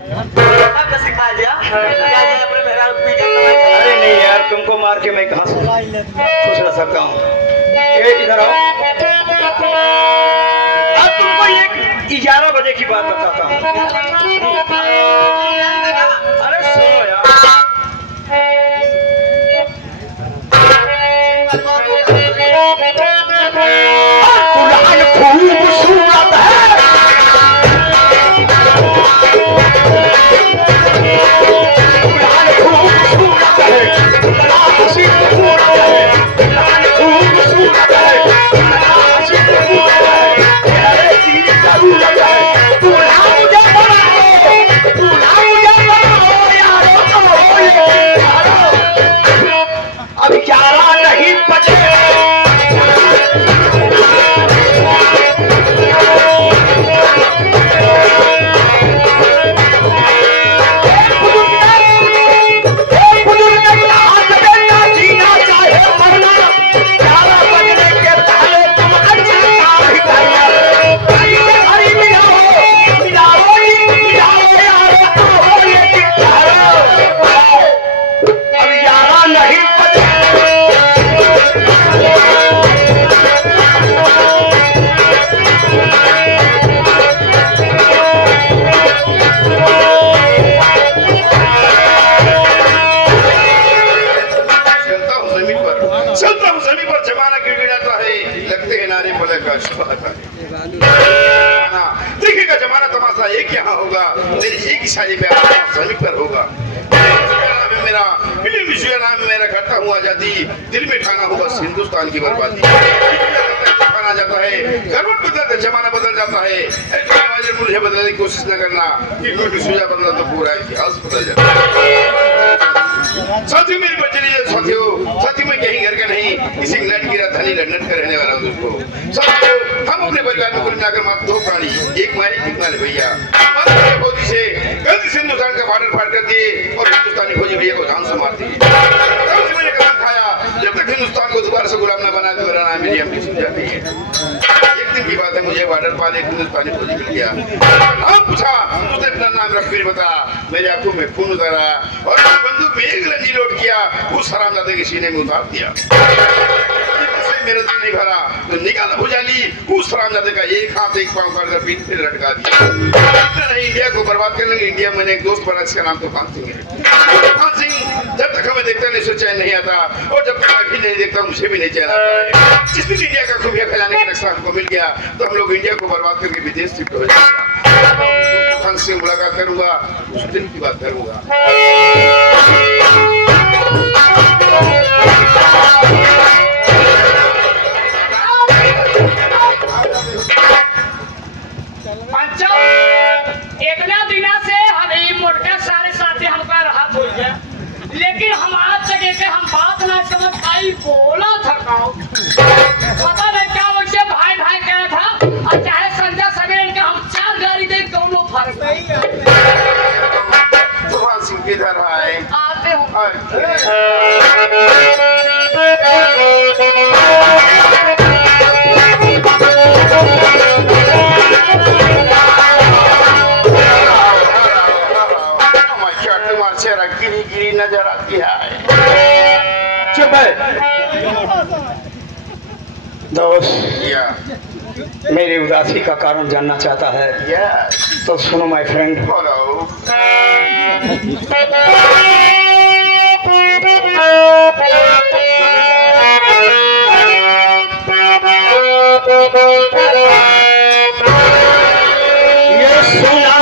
आपने सिखा दिया अपने मेरा अरे नहीं यार, तुमको मार के मैं कहाँ से खुश रह सकता हूँ। ये इधर आओ। अब तुमको ये 11 बजे की बात बताता हूँ। अरे सुनो यार, खूबसूरत है। अब 11 नहीं बचे। देखिएगा जमाना तमाशा एक यहाँ होगा, मेरी एक इशारे पे जमीन पर होगा। मेरा फिल्म विश्व नाम मेरा घटता हुआ आजादी, दिल में ठाना होगा हिंदुस्तान की बर्बादी। खाना जाता है, गवर्नमेंट बदलता, जमाना बदल जाता है। मुझे बदलने की कोशिश न करना, विश्व बदला तो पूरा इतिहास बदल जाता है। साथियों मेरी बच्चे साथी में कहीं घर का नहीं, किसी इंग्लैंड की राजधानी लंदन का रहने वाला हूँ दोस्तों। साथियों हम अपने परिवार में कुल मिलाकर मात्र 2 प्राणी, एक माई एक मारे भैया। फौजी से गलती से हिंदुस्तान का बॉर्डर पार कर दिए और हिंदुस्तानी फौजी भैया को जान से मार दिए। मैंने कसम खाया जब तक हिंदुस्तान को दोबारा से गुलाम न बना तो मेरा नाम मेरी अपनी सुन जाती है। एक दिन की बात है, मुझे बॉर्डर पार एक हिंदुस्तानी फौजी मिल गया। नाम पूछा, उसने अपना नाम रख फिर बता, मेरे आंखों में खून उतरा और बंदूक में एक लंजी लोड किया, उस हरामजादे के सीने में उतार दिया। मेरा दिल नहीं भरा तो निकाला भुजाली, उस हरामजादे का एक हाथ एक पांव काटकर पीठ पे लटका दिया। इतना नहीं, इंडिया को बर्बाद कर लेंगे। इंडिया में मैंने एक दोस्त बना, इसका नाम तूफान सिंह है। तूफान सिंह जब तक हमें देखता नहीं सो चैन नहीं आता, और जब तक मैं भी नहीं देखता मुझे भी नहीं चैन आता है। जिस दिन इंडिया का खुफिया खजाने का नक्शा हमको मिल गया तो हम लोग इंडिया को बर्बाद करके विदेश शिफ्ट हो जाएगा। तूफान से मुलाकात करूंगा, उस दिन की बात करूंगा। इतना दिना से हम मोटका सारे साथी हमका राहत हो गया, लेकिन हम आज तक एक हम बात ना समझ पाई, बोला था पता नहीं क्या वैसे भाई भाई क्या था, और चाहे संध्या सवेरे के हम 4 गाड़ी दे दोनों फर्क नहीं है। तूफान सिंह किधर आए? आते हो गिरी नजर आती है। चुप है दोस्त, मेरी उदासी का कारण जानना चाहता है तो सुनो माय फ्रेंड। ये सुना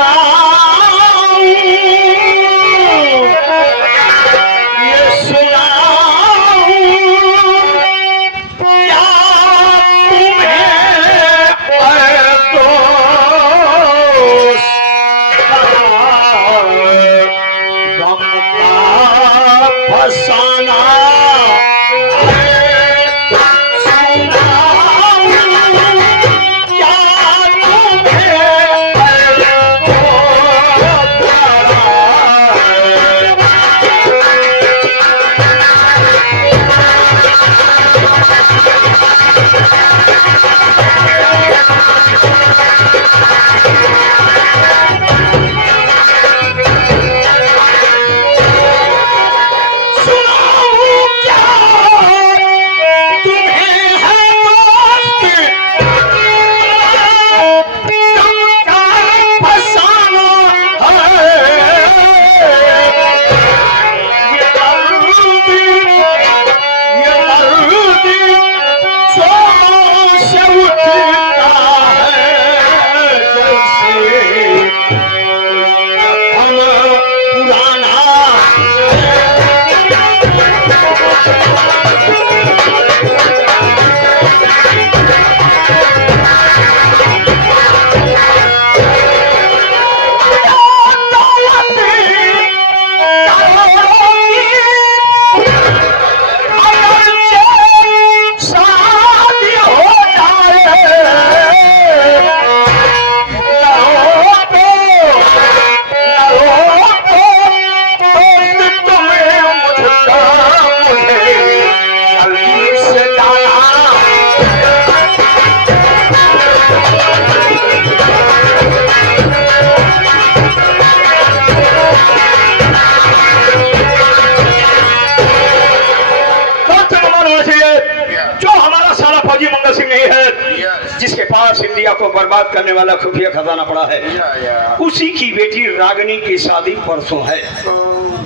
छुपाने वाला खुफिया खजाना पड़ा है। उसी की बेटी रागिनी की शादी परसों है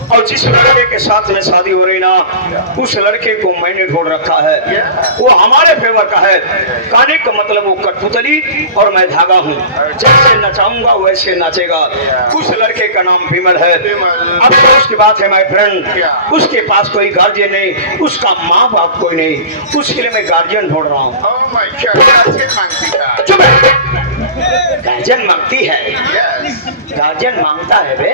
और जिस लड़के के साथ में शादी हो रही ना उस लड़के को मैंने ढूंढ रखा है। वो हमारे फेवर का है। कहने का मतलब वो कठपुतली और मैं धागा हूँ। जैसे नचाऊंगा वैसे नाचेगा। उस लड़के का नाम विमल है। अब तो उसकी बात है माय फ्रेंड, उसके पास कोई गार्जियन नहीं, उसका माँ बाप कोई नहीं, उसके लिए मैं गार्जियन ढूंढ रहा हूँ। चुप है। गार्जियन मांगती है, गार्जियन मांगता है बे।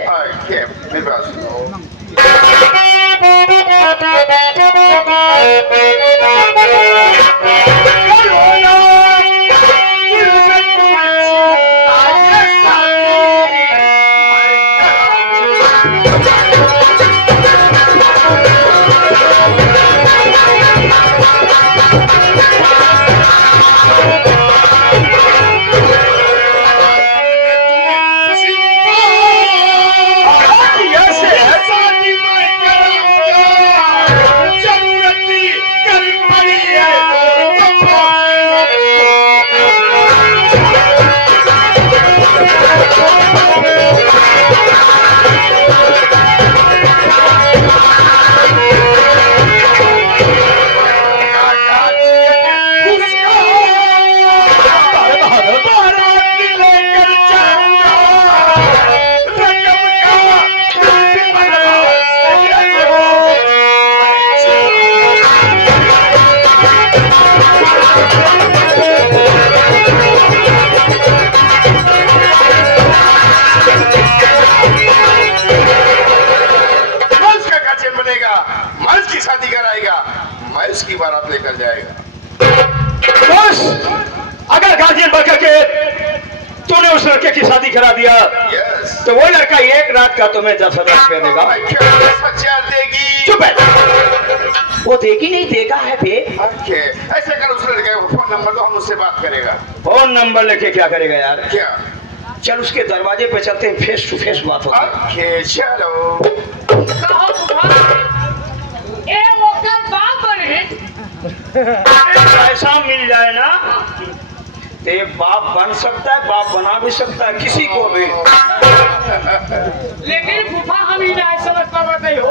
शादी कराएगा, मैं उसकी बारात लेकर जाएगा। बस अगर गार्जियन बनकर के तूने उस लड़के की शादी करा दिया तो वो लड़का एक रात का तुम्हें 10,000 रुपया देगा। देगी। चुप है। वो देगी नहीं, देगा है बे। ऐसे कर उस लड़के को फोन नंबर दो, हम उससे बात करेगा। फोन नंबर लेके क्या करेगा यार? क्या? चल उसके दरवाजे पे चलते हैं, फेस टू फेस बात होती है। चलो। ऐसा मिल जाए ना ते बाप बन सकता है, बाप बना भी सकता है किसी को भी। लेकिन फूफा हम ही नहीं समझ पाते हो।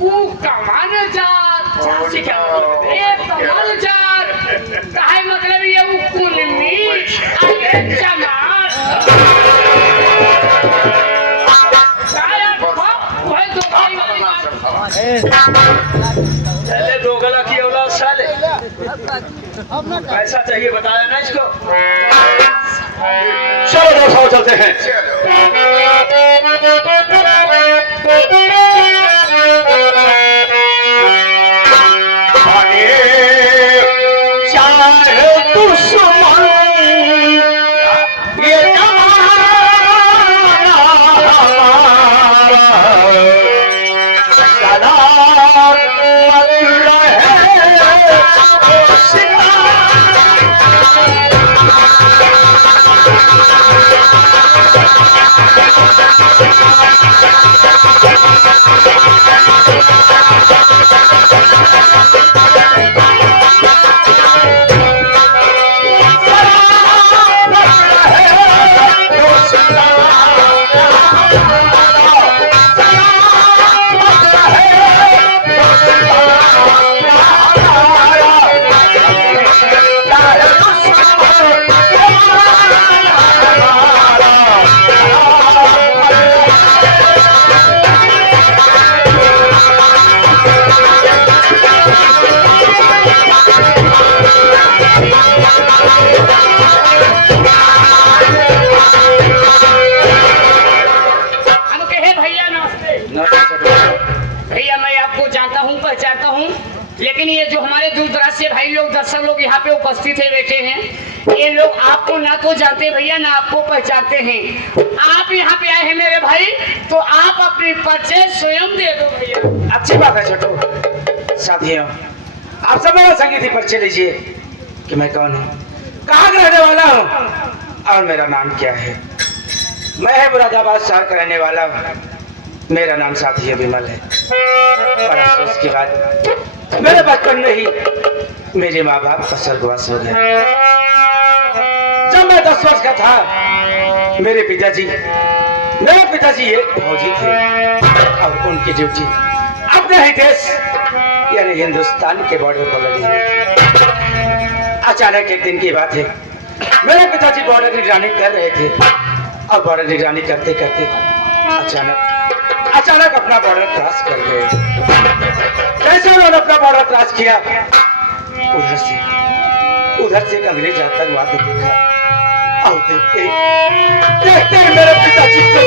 वो कमान जार चाची क्या मतलब है? कमान जार काहे मतलब ये वो कुलमी अरे जमाल काया फूफा वही तो भाई वाली बात। पहले दो गला की औलाद साले पैसा चाहिए बताया ना इसको। चलो दोस्तों चलते हैं। चाहे दुश्मन ये जमाना सलामत भैया मैं आपको जानता हूँ, पहचानता हूँ, लेकिन ये जो हमारे दूर दराज से भाई लोग दर्शक लोग यहाँ पे उपस्थित है बैठे हैं, ये लोग आपको ना तो जानते भैया ना आपको पहचानते हैं। आप यहाँ पे आए हैं मेरे भाई, तो आप अपनी परिचय स्वयं दे दो भैया। अच्छी बात है छोटू। साथियों आप सब मेरा संगीत ही परिचय लीजिए कि मैं कौन हूँ, कहाँ का रहने वाला हूँ और मेरा नाम क्या है। मैं है मुरादाबाद शहर का रहने वाला हूँ। मेरा नाम साथी है विमल है। पर अफसोस की बात, मेरे बचपन में ही मेरे माँ बाप का स्वर्गवास हो गया। जब मैं 10 वर्ष का था मेरे पिताजी एक फौजी थे और उनकी ड्यूटी अपने ही देश यानी हिंदुस्तान के बॉर्डर पर लगी हुई थी। अचानक एक दिन की बात है, मेरे पिताजी बॉर्डर निगरानी कर रहे थे और बॉर्डर निगरानी करते करते अचानक अपना बॉर्डर क्रॉस कर गए। कैसे उन्होंने अपना बॉर्डर क्रॉस किया, उधर से एक अंग्रेज आतंकवादी देखा और देखते ही मेरे पिताजी को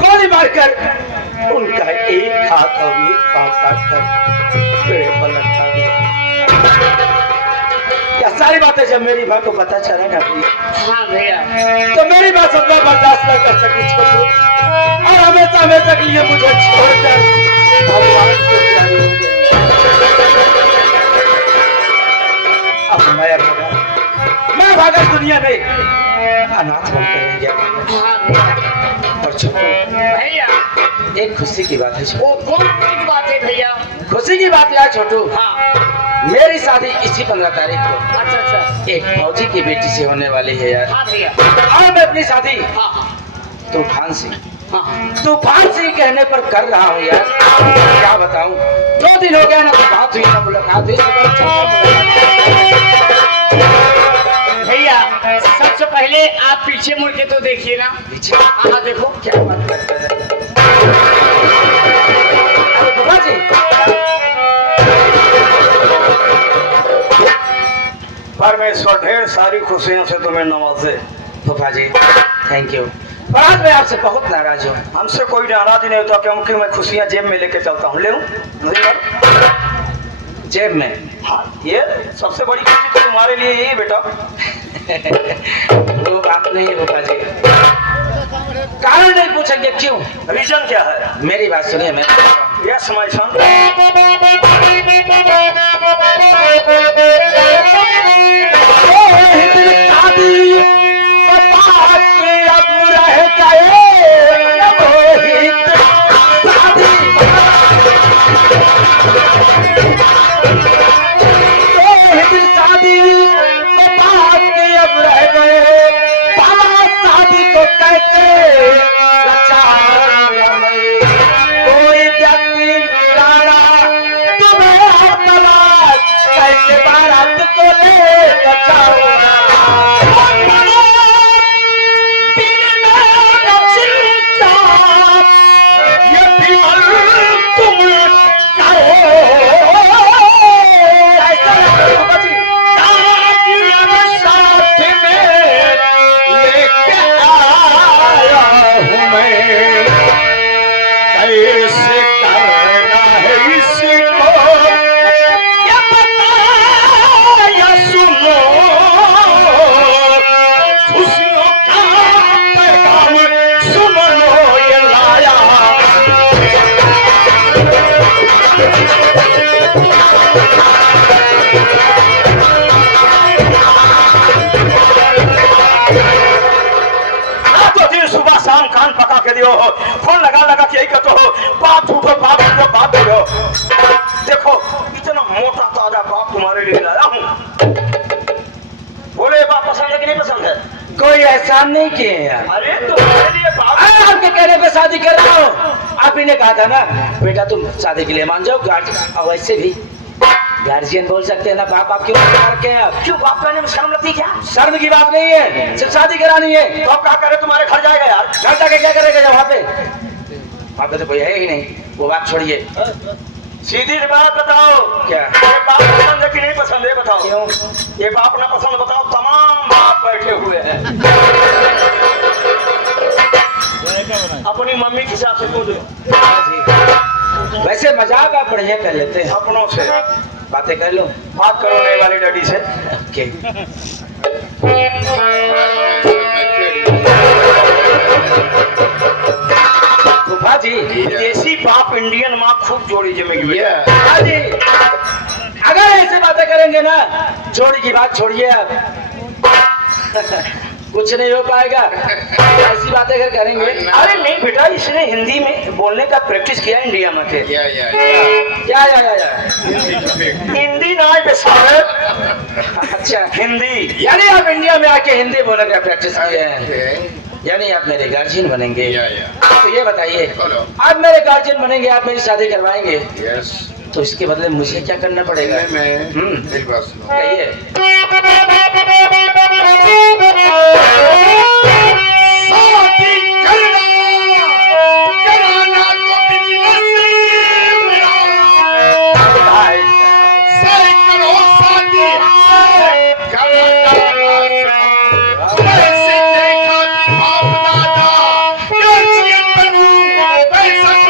गोली मारकर उनका एक हाथ और एक पांव काटकर पेड़ पर लटका दिया। क्या सारी बातें जब मेरी माँ को पता चला ना भैया, हाँ भैया, तो मेरी बात सबका बर्दाश्त न कर सकी छोटू और हमेशा के लिए मुझे छोड़कर भगवान को प्यारी हो गई। अब मैं भागा दुनिया में अनाथ बनकर रह गया। हाँ भैया, और छोटू भैया, एक खुशी की बात है वो कौन सी बात है भैया? खुशी की बात है छोटू, हाँ, मेरी शादी इसी 15 तारीख को अच्छा, एक फौजी की बेटी से होने वाली है यार। हाँ भैया, और मैं अपनी शादी हाँ, तूफान से कहने पर कर रहा हूँ यार। क्या बताऊँ, 2 दिन हो गया ना, तो बात हुई ना मुलाकात हुई। भैया सबसे पहले आप पीछे मुड़ के तो देखिए ना। पीछे? हाँ देखो, क्या बात करते हैं बाबा जी। परमेश्वर ढेर सारी खुशियों से तुम्हें नवाजे। फूफा जी थैंक यू, पर आज मैं आपसे बहुत नाराज हूँ। हमसे कोई नाराज नहीं होता क्योंकि मैं खुशियाँ जेब में लेके चलता हूँ। ले लूं? जेब में? हाँ, ये सबसे बड़ी खुशी तो तुम्हारे लिए यही बेटा। वो बात नहीं है फूफा जी, कारण नहीं पूछेंगे क्यों? रीजन क्या है? मेरी बात सुनिए। मैं यस माय सन। फोन लगा के यही कहते हो, बाप झूठो बाप झूठो बाप झूठो। देखो इतना मोटा ताजा बाप तुम्हारे लिए लाया हूँ। बोले बाप पसंद है कि नहीं पसंद है? कोई एहसान नहीं किए यार। अरे तुम्हारे लिए बाप आपके कहने पे शादी कर रहा हूँ। आप ही ने कहा था ना बेटा तुम शादी के लिए मान जाओ। और वैसे भी गार्जियन बोल सकते हैं ना, बाप आप क्यों रखे हैं? क्यों बाप कहने में शर्म लगती क्या? शर्म की बात नहीं है, सिर्फ शादी करानी है। तो अब क्या करे, तुम्हारे घर जाएगा यार। घर जाके क्या करेगा वहाँ पे? वहाँ पे तो कोई है ही नहीं, वो बात छोड़िए। सीधी बात बताओ, क्या ये बाप पसंद है कि नहीं पसंद है बताओ। क्यों? ये बाप ना पसंद बताओ, तमाम बाप बैठे हुए हैं। अपनी मम्मी के हिसाब से पूछ लो। वैसे मजाक आप बढ़िया कर लेते हैं, अपनों से बातें कर लो। बात करो नई वाली डैडी से। ओके फूफा जी, देसी बाप इंडियन माँ खूब जोड़ी जमेगी। फूफा जी अगर ऐसे बातें करेंगे ना, जोड़ी की बात छोड़िए आप। कुछ नहीं हो पाएगा, ऐसी बातें अगर करेंगे। अरे नहीं बेटा, इसने हिंदी में बोलने का प्रैक्टिस किया इंडिया में थे। या क्या हिंदी ना है साहब, अच्छा हिंदी। यानी आप इंडिया में आके हिंदी बोलने का प्रैक्टिस किए हैं, ओके यानी आप मेरे गार्जियन बनेंगे। या तो ये बताइए, बोलो। आप मेरे गार्जियन बनेंगे, आप मेरी शादी करवाएंगे, यस तो इसके बदले मुझे क्या करना पड़ेगा? मैं मेरी बात सुनो। कहिए। शादी कराना तो बिजनेस मेरा, सैकड़ों शादी कराना, वैसे देखा कि बाप दादा गार्जियन बनूं, पैसा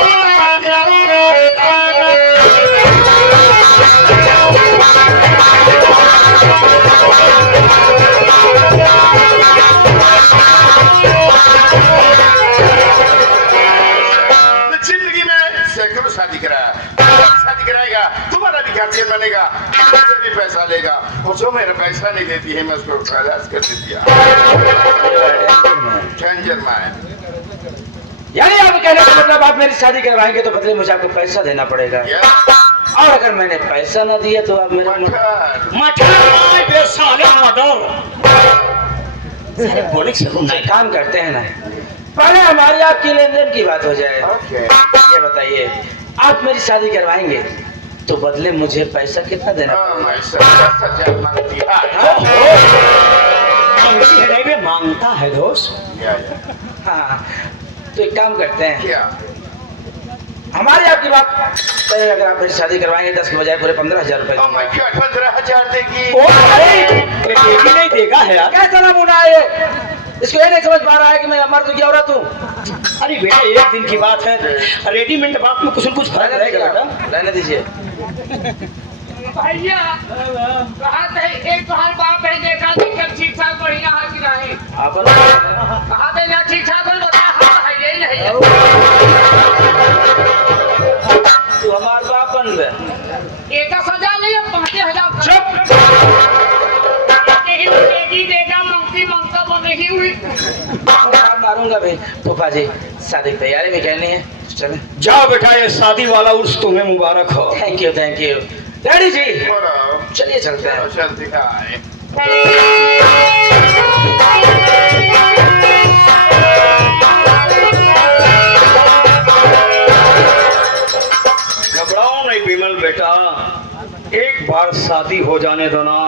जिंदगी में सैकड़ों शादी कराया, शादी कराएगा, तुम्हारा भी गार्जियन बनेगा, मुझसे भी पैसा लेगा, और जो मेरा पैसा नहीं देती है मैं उसको खलास कर देती है। Danger man. यानी आप कहने का मतलब आप मेरी शादी करवाएंगे तो बदले मुझे आपको पैसा देना पड़ेगा, और अगर मैंने पैसा ना दिया तो आप मेरे काम करते हैं ना, पहले हमारी आपकी लेन देन की बात हो जाए। ओके ये बताइए, आप मेरी शादी करवाएंगे तो बदले मुझे पैसा कितना देना पड़ेगा? मांगता है दोस्त। हाँ, तो एक काम करते हैं, क्या हमारी आपकी बात पहले अगर आप मेरी शादी करवाएंगे 10 के बजाय पूरे 15,000 रुपए दूंगा। 15,000 देगी? ओ, अरे ये भी नहीं देगा है यार। कैसा नमूना है ये? इसको ये नहीं समझ पा रहा है कि मैं मर्द की औरत हूँ। अरे बेटा एक दिन की बात है, रेडीमेड बात में कुछ न कुछ फर्क रहेगा बेटा। रहने दीजिए। भैया कहा थे एक तो हर बाप है, देखा दिक्कत ठीक ठाक बढ़िया है कि नहीं? आप कहा थे ना ठीक ठाक है, बता हाँ है यही नहीं है। तू हमार बाप बन गए। एक सजा नहीं है 5,000। चुप। यही देगी देगा, मंगती मंगता बनेगी हुई। आप मारूंगा भाई। फूफा जी शादी की तैयारी भी करनी है, चले। जाओ बेटा, ये शादी वाला उर्स तुम्हें मुबारक हो। थैंक यू डैडी जी, बोलो। चलिए चलते हैं। चल दिखाए। घबराओ नहीं विमल बेटा, एक बार शादी हो जाने दो ना,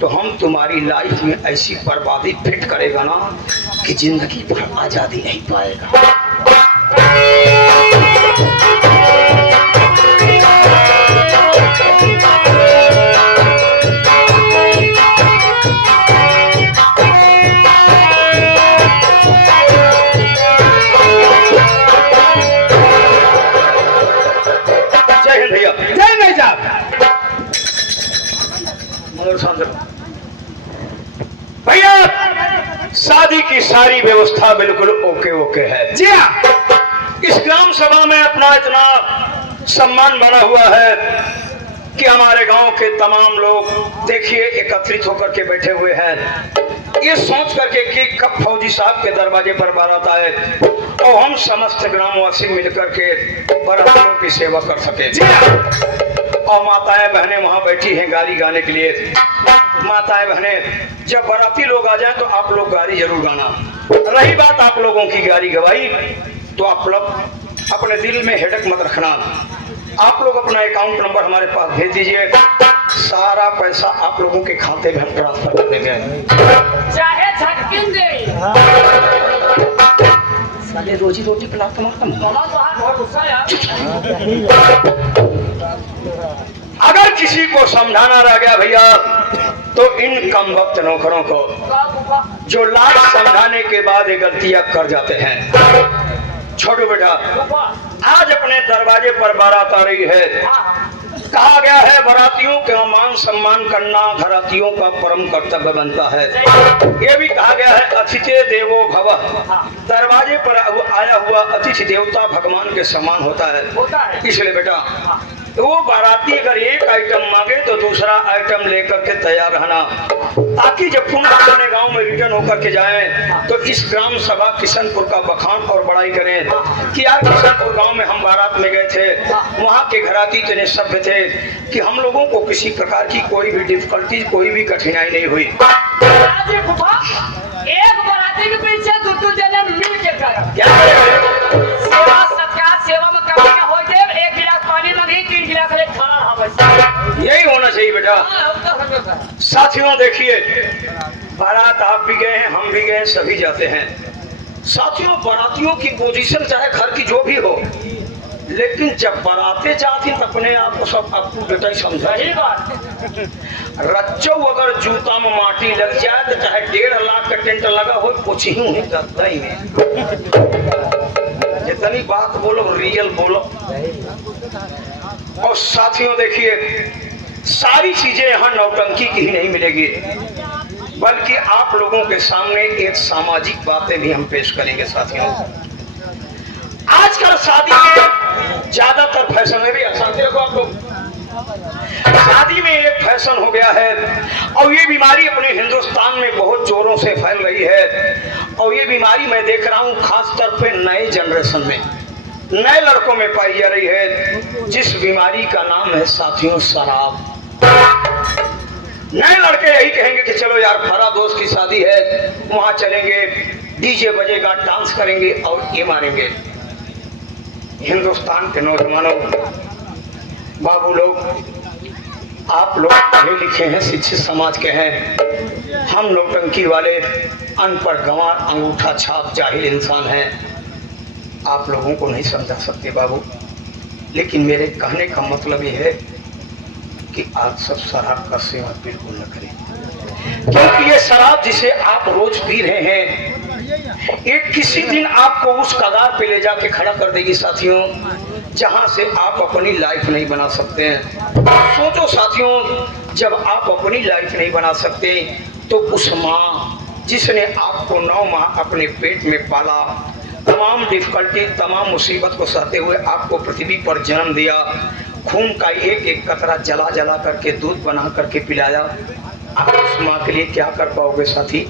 तो हम तुम्हारी लाइफ में ऐसी बर्बादी फिट करेगा ना कि जिंदगी भर आजादी नहीं पाएगा। जय हिंद भैया। जय भाई साहब। भैया शादी की सारी व्यवस्था बिल्कुल ओके ओके है। जी हाँ। इस ग्राम सभा में अपना इतना सम्मान बना हुआ है कि हमारे गांव के तमाम लोग देखिए एकत्रित होकर के बैठे हुए हैं, ये सोच करके कि कब फौजी साहब के दरवाजे पर बारात आए और हम समस्त ग्रामवासी मिलकर के बारातियों की सेवा कर सके। जी हाँ। और माताएं बहनें वहां बैठी हैं गाली गाने के लिए। माताएं बहनें, जब बाराती लोग आ जाए तो आप लोग गाली जरूर गाना। रही बात आप लोगों की गाली गवाई, तो आप लोग अपने दिल में हेडक मत रखना। आप लोग अपना अकाउंट नंबर हमारे पास भेज दीजिए, सारा पैसा आप लोगों के खाते में हम ट्रांसफर कर देंगे। चाहे झटकिन दे। साले रोजी रोटी पिला मारता बाबा तो हाथ बहुत गुस्सा यार। अगर किसी को समझाना रह गया भैया, तो इन कम वक्त नौकरों को जो लाख समझाने के बाद ये गलतियां कर जाते हैं। छोड़ो बेटा, आज अपने दरवाजे पर बारात आ रही है। कहा गया है बारातियों का मान सम्मान करना घरातियों का परम कर्तव्य बनता है। ये भी कहा गया है अतिथि देवो भवः, दरवाजे पर आया हुआ अतिथि देवता भगवान के समान होता है। इसलिए बेटा वो बाराती अगर एक आइटम मांगे तो दूसरा आइटम लेकर के तैयार रहना, ताकि जब पुनः अपने गांव में रिटर्न होकर के जाएं तो इस ग्राम सभा किशनपुर का बखान और बड़ाई करें कि यार किशनपुर गांव में हम बारात में गए थे, वहां के घराती इतने सभ्य थे कि हम लोगों को किसी प्रकार की कोई भी डिफिकल्टी, कोई भी कठिनाई नहीं हुई। राजी फूफा, एक बराती के पीछे दो जने मिल के कर क्या करें? सेवा सत्कार, सेवा में कमियां हो गए, एक गिलास पानी मांगी, 3 गिलास ले खाना हा बस। यही होना चाहिए बेटा। साथियों देखिए, बारात आप भी गए हैं, हम भी गए, सभी जाते हैं। साथियों बारातियों की पोजीशन चाहे घर की जो भी हो, लेकिन जब बारातें जाती तो अपने आप को सब आपको बेटा ही समझा। सही बात। रच्चो अगर जूता में माटी लग जाए तो चाहे 1.5 लाख का टेंट लगा हो, कुछ ही नहीं करता ही नहीं। जितनी बात बोलो रियल बोलो। और साथियों देखिए, सारी चीजें यहाँ नौटंकी की ही नहीं मिलेगी, बल्कि आप लोगों के सामने एक सामाजिक बातें भी हम पेश करेंगे। साथियों आजकल शादी में ज्यादातर फैशन है भी, शादी को आप लोग शादी में एक फैशन हो गया है, और ये बीमारी अपने हिंदुस्तान में बहुत जोरों से फैल रही है। और ये बीमारी मैं देख रहा हूँ खास तौर पे नए जनरेशन में, नए लड़कों में पाई जा रही है, जिस बीमारी का नाम है साथियों शराब। नए लड़के यही कहेंगे कि चलो यार फरा दोस्त की शादी है, वहां चलेंगे, डीजे बजेगा, डांस करेंगे और ये मारेंगे। हिंदुस्तान के नौजवानों, बाबू लोग, आप लोग पढ़े लिखे हैं, शिक्षित समाज के हैं, हम नौटंकी वाले अनपढ़ गंवार अंगूठा छाप जाहिल इंसान हैं, आप लोगों को नहीं समझा सकते बाबू। लेकिन मेरे कहने का मतलब ये है कि आप सब शराब का सेवन बिल्कुल न करें, क्योंकि ये शराब जिसे आप रोज पी रहे हैं, एक किसी दिन आपको उस कगार पे ले जाके खड़ा कर देगी साथियों, जहां से आप अपनी लाइफ नहीं बना सकते हैं। सोचो साथियों, जब आप अपनी लाइफ नहीं बना सकते तो उस माँ जिसने आपको 9 माह अपने पेट में पाला, तमाम डिफिकल्टी, तमाम मुसीबत को सहते हुए आपको पृथ्वी पर जन्म दिया, खून का एक एक कतरा जला जला करके दूध बना करके पिलाया, आप उस माँ के लिए क्या कर पाओगे साथी?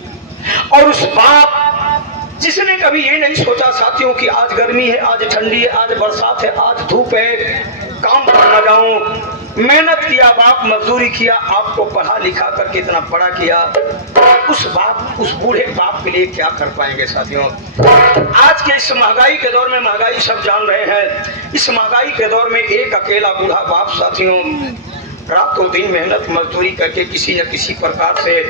और उस बाप जिसने कभी ये नहीं सोचा साथियों कि आज गर्मी है, आज ठंडी है, आज बरसात है, आज धूप है, काम पर न जाऊं, मेहनत किया, बाप मजदूरी किया, आपको पढ़ा लिखा करके इतना बड़ा किया, उस बाप, उस बूढ़े बाप के लिए क्या कर पाएंगे साथियों? आज के इस महंगाई के दौर में, महंगाई सब जान रहे हैं, इस महंगाई के दौर में एक अकेला बूढ़ा बाप साथियों रातों दिन मेहनत मजदूरी करके किसी न किसी प्रकार से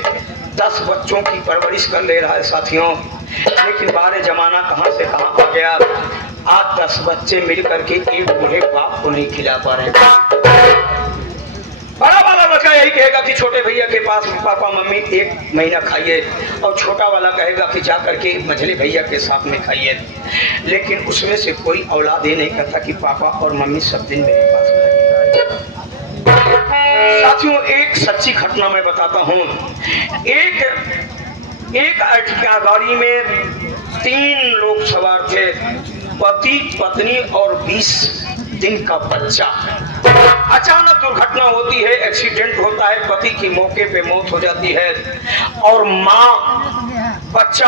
10 बच्चों की परवरिश कर ले रहा है साथियों। लेकिन बारे जमाना कहां से कहां आ गया, आज 10 बच्चे मिल करके एक बूढ़े बाप को नहीं खिला पा रहे। बड़ा वाला बच्चा यही कहेगा कि छोटे भैया के पास पापा मम्मी 1 महीना खाइए, और छोटा वाला कहेगा कि जा करके मझले भैया के साथ में खाइए। लेकिन उसमें से कोई औलाद ये नहीं करता कि पापा और मम्मी सब दिन मेरे पास खाइए। साथियों एक सच्ची घटना मैं बताता हूँ। एक अर्टिगा गाड़ी में 3 लोग सवार थे, पति पत्नी और 20 दिन का बच्चा। अचानक दुर्घटना होती है, एक्सीडेंट होता है, पति की मौके पे मौत हो जाती है, और माँ